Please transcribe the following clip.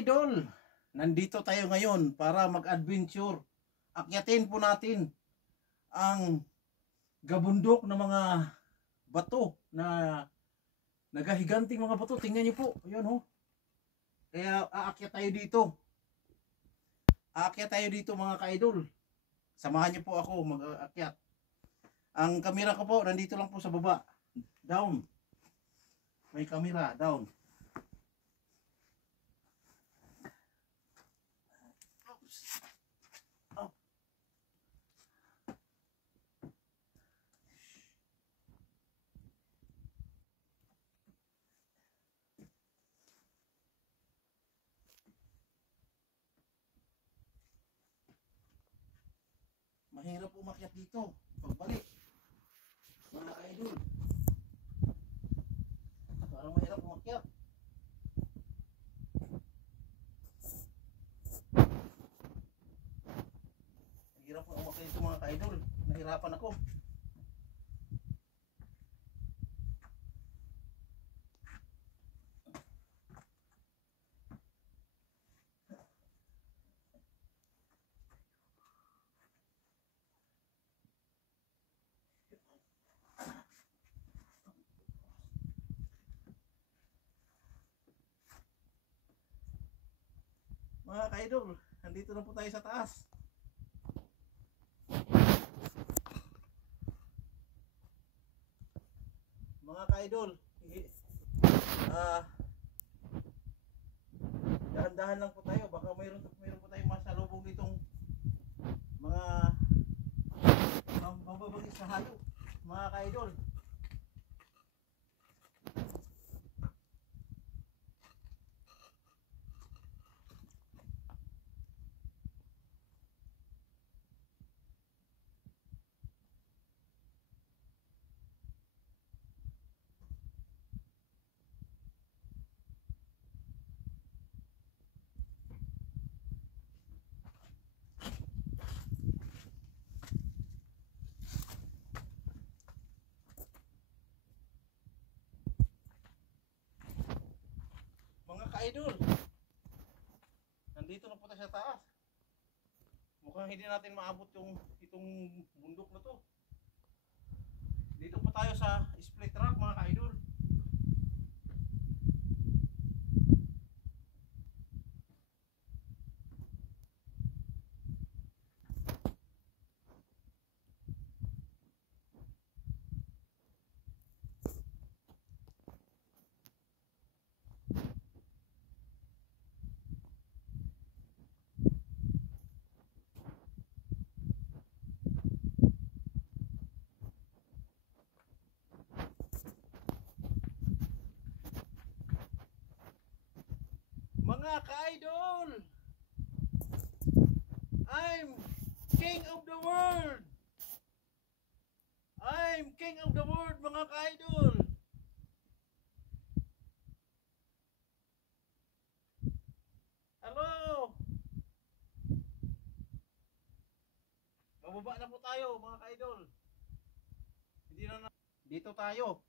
Idol, nandito tayo ngayon para mag-adventure. Akyatin po natin ang gabundok ng mga bato na nagahiganting mga bato. Tingnan niyo po, ayun ho. Kaya aakyat tayo dito. Aakyat tayo dito mga ka-idol. Samahan niyo po ako mag-aakyat. Ang kamera ko po nandito lang po sa baba. Down. May kamera, down. Mahirap umakyat dito. Pagbalik. Mga ka-idol. Parang mahirap umakyat. Mahirap umakyat dito mga ka-idol. Nahirapan ako. Mga ka-idol, nandito na po tayo sa taas. Mga ka-idol, dahan-dahan lang po tayo. Baka mayroon po tayong masalubong ditong mga mababagis na hayop. Mga ka-idol. Mga ka-idol, nandito na po tayo sa taas. Mukhang hindi natin maabot itong bundok na to. Dito po tayo sa split rock mga ka-idol. Mga ka-idol, I'm king of the world. I'm king of the world mga ka-idol. Hello. Bababa na po tayo mga ka-idol. Dito tayo.